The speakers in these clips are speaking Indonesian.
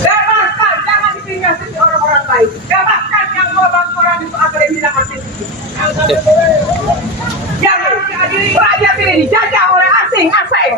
Bebaskan, jangan ditinggal orang-orang lain. Bebaskan yang bang-bang itu akademi dan aktivitas. Jangan rakyat ini dijajah oleh asing-asing.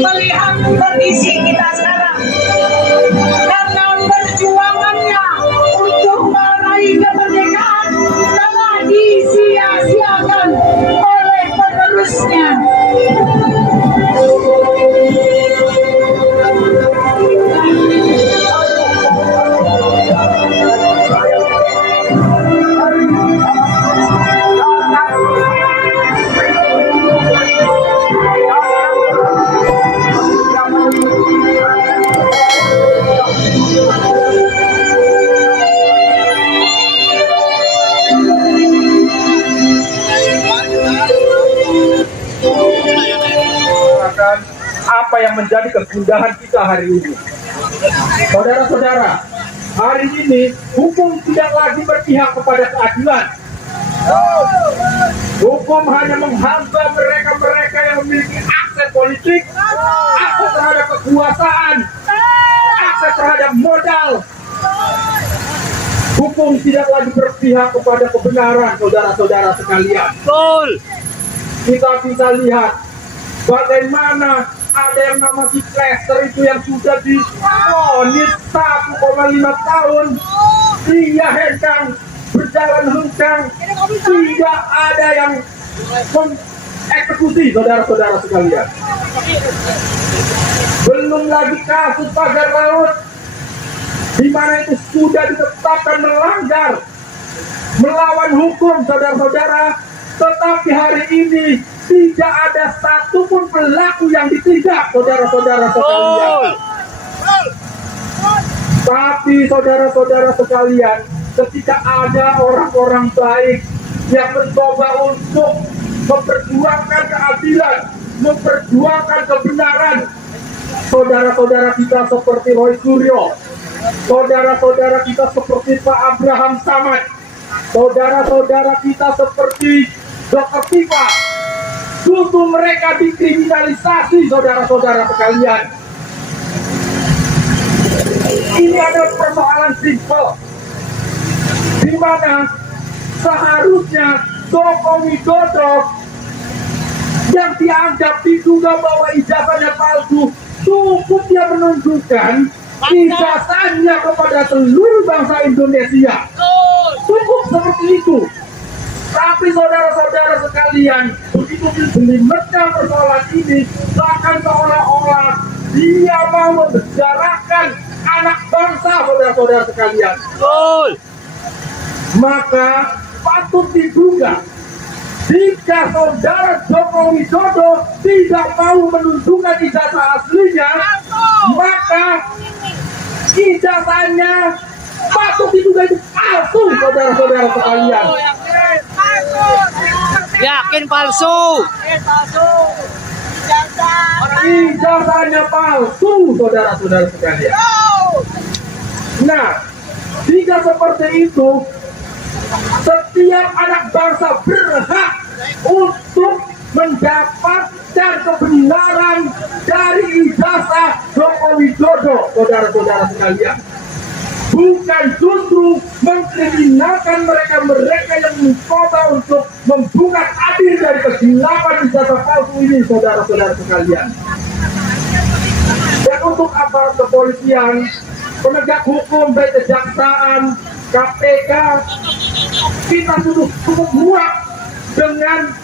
Melihat kondisi kita sekarang karena perjuangannya untuk meraih kemerdekaan telah disia-siakan oleh penerusnya. Apa yang menjadi kegundahan kita hari ini, saudara-saudara? Hari ini hukum tidak lagi berpihak kepada keadilan. Hukum hanya menghamba mereka-mereka yang memiliki akses politik, akses terhadap kekuasaan, akses terhadap modal. Hukum tidak lagi berpihak kepada kebenaran, saudara-saudara sekalian. Kita bisa lihat bagaimana ada yang nama si Lester itu yang sudah divonis 1,5 tahun. Dia hengkang, berjalan hengkang, tidak ada yang mengeksekusi, saudara-saudara sekalian. Belum lagi kasus pagar laut, di mana itu sudah ditetapkan melanggar, melawan hukum, saudara-saudara. Tetapi hari ini tidak ada satupun pelaku yang ditindak, saudara-saudara sekalian. Tapi saudara-saudara sekalian, ketika ada orang-orang baik yang mencoba untuk memperjuangkan keadilan, memperjuangkan kebenaran, saudara-saudara kita seperti Roy Suryo, saudara-saudara kita seperti Pak Abraham Samad, saudara-saudara kita seperti Dr. Tifa, justru mereka dikriminalisasi, saudara-saudara sekalian. Ini adalah persoalan simpel, di mana seharusnya Joko Widodo yang dianggap diduga bahwa ijazahnya palsu, cukup dia menunjukkan ijazahnya kepada seluruh bangsa Indonesia. Cukup seperti itu. Tapi saudara-saudara sekalian, begitu dijelimetnya persoalan ini, bahkan seolah-olah dia mau membicarakan anak bangsa, saudara-saudara sekalian. Maka patut diduga, jika saudara Joko Widodo tidak mau menunjukkan ijazah aslinya, maka ijazahnya patut diduga itu palsu, saudara-saudara sekalian. Yakin palsu. Ijazahnya palsu, saudara-saudara sekalian. Nah, Jika seperti itu, setiap anak bangsa berhak untuk mendapatkan kebenaran dari ijazah Joko Widodo, saudara-saudara sekalian. Bukan justru mengkriminalkan mereka yang mencoba untuk membuka tabir dari kegelapan ijazah palsu ini, saudara-saudara sekalian. Dan untuk aparat kepolisian, penegak hukum, baik kejaksaan, KPK, kita sudah cukup muak dengan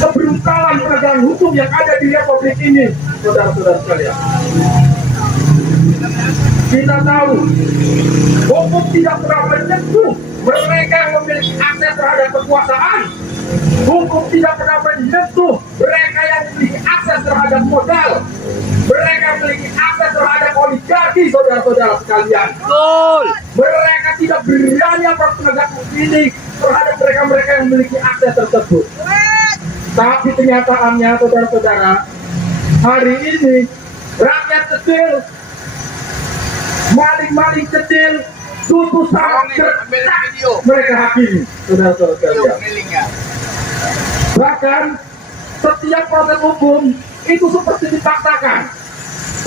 kebrutalan penegakan hukum yang ada di Republik ini, saudara-saudara sekalian. Kita tahu hukum tidak pernah menyentuh mereka yang memiliki akses terhadap kekuasaan. Hukum tidak pernah menyentuh mereka yang memiliki akses terhadap modal. Mereka memiliki akses terhadap oligarki, saudara-saudara sekalian. Mereka tidak berani aparat penegak hukum ini terhadap mereka-mereka yang memiliki akses tersebut. Tapi kenyataannya, saudara-saudara, hari ini rakyat kecil, maling-maling kecil, tutus sangat cerdas mereka hakimi, saudara-saudara sekalian. Bahkan setiap proses hukum itu seperti dipaksakan.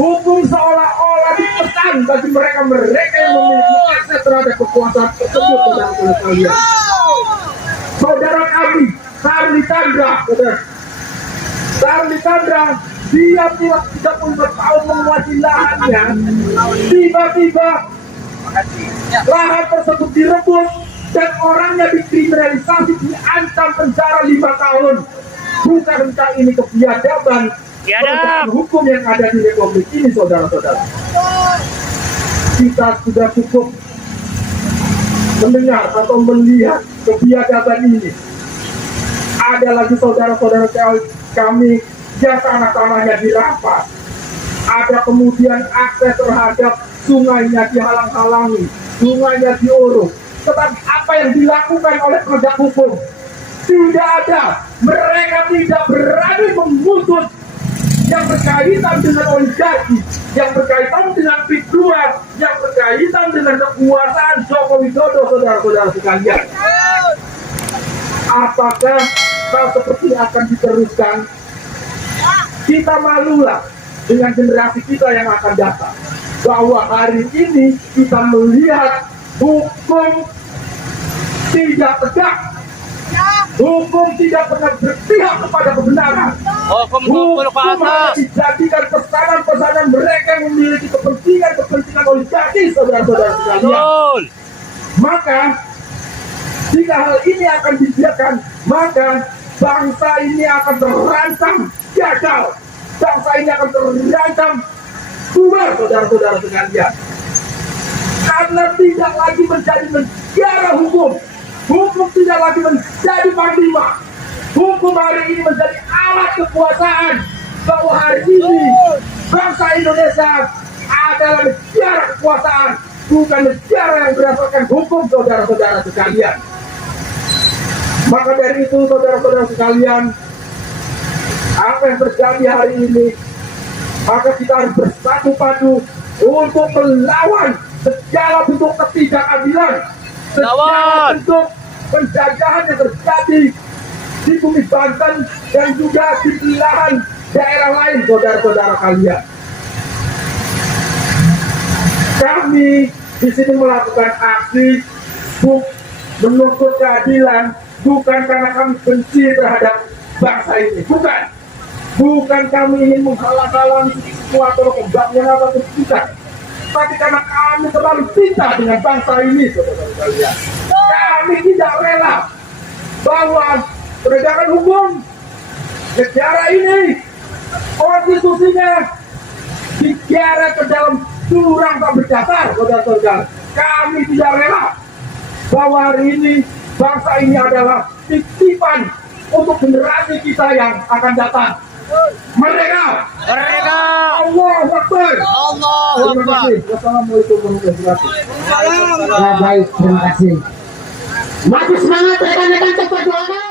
Hukum seolah-olah dipesan bagi mereka-mereka yang memiliki akses terhadap kekuasaan tersebut, saudara-saudara sekalian. Saudara kami, Charlie Chandra, Charlie Chandra, dia 32 tahun menguasai lahannya, tiba-tiba lahan tersebut direbut dan orangnya dikriminalisasi, diancam penjara 5 tahun. Bukankah ini kebiadaban penegakan hukum yang ada di Republik ini, saudara-saudara? Kita sudah cukup mendengar atau melihat kebiadaban ini. Ada lagi saudara-saudara kami yang tanah-tanahnya dirampas. Ada kemudian akses terhadap sungainya dihalang-halangi, sungainya diuruk. Tetapi apa yang dilakukan oleh penegak hukum? Tidak ada. Mereka tidak berani mengusut yang berkaitan dengan oligarki, yang berkaitan dengan PIK2, yang berkaitan dengan kekuasaan Joko Widodo, saudara-saudara sekalian. Apakah hal seperti akan diteruskan? Kita malulah dengan generasi kita yang akan datang, bahwa hari ini kita melihat hukum tidak tegak, hukum tidak pernah berpihak kepada kebenaran. Hukum hanya dijadikan pesanan-pesanan mereka yang memiliki kepentingan oligarki, saudara-saudara sekalian. Maka jika hal ini akan dibiarkan, maka bangsa ini akan terancam gagal. Bangsa ini akan terancam bubar, saudara-saudara sekalian. Karena tidak lagi menjadi negara hukum. Hukum tidak lagi menjadi panglima. Hukum hari ini menjadi alat kekuasaan. Bahwa hari ini bangsa Indonesia adalah negara kekuasaan, bukan negara yang berdasarkan hukum, saudara-saudara sekalian. Maka dari itu, saudara-saudara sekalian, apa yang terjadi hari ini, maka kita harus bersatu padu untuk melawan segala bentuk ketidakadilan, segala bentuk penjajahan yang terjadi di bumi Banten dan juga di belahan daerah lain, saudara-saudara kalian. Kami di sini melakukan aksi menuntut keadilan, bukan karena kami benci terhadap bangsa ini, bukan kami ingin menghalang-halangi sesuatu atau kebanggaan apapun, bukan. Tapi karena kami terlalu cinta dengan bangsa ini, saudara-saudara sekalian. Kami tidak rela bahwa penegakan hukum negara ini, konstitusinya digeret ke dalam jurang tak berdasar, saudara-saudara. Kami tidak rela bahwa hari ini bangsa ini adalah titipan untuk generasi kita yang akan datang. Merdeka! Merdeka! Allahu Akbar! Allahu Terima Akbar! kasih. Wassalamualaikum warahmatullahi wabarakatuh. Ya, baik, terima kasih. Maju semangat rekan-rekan perjuangan.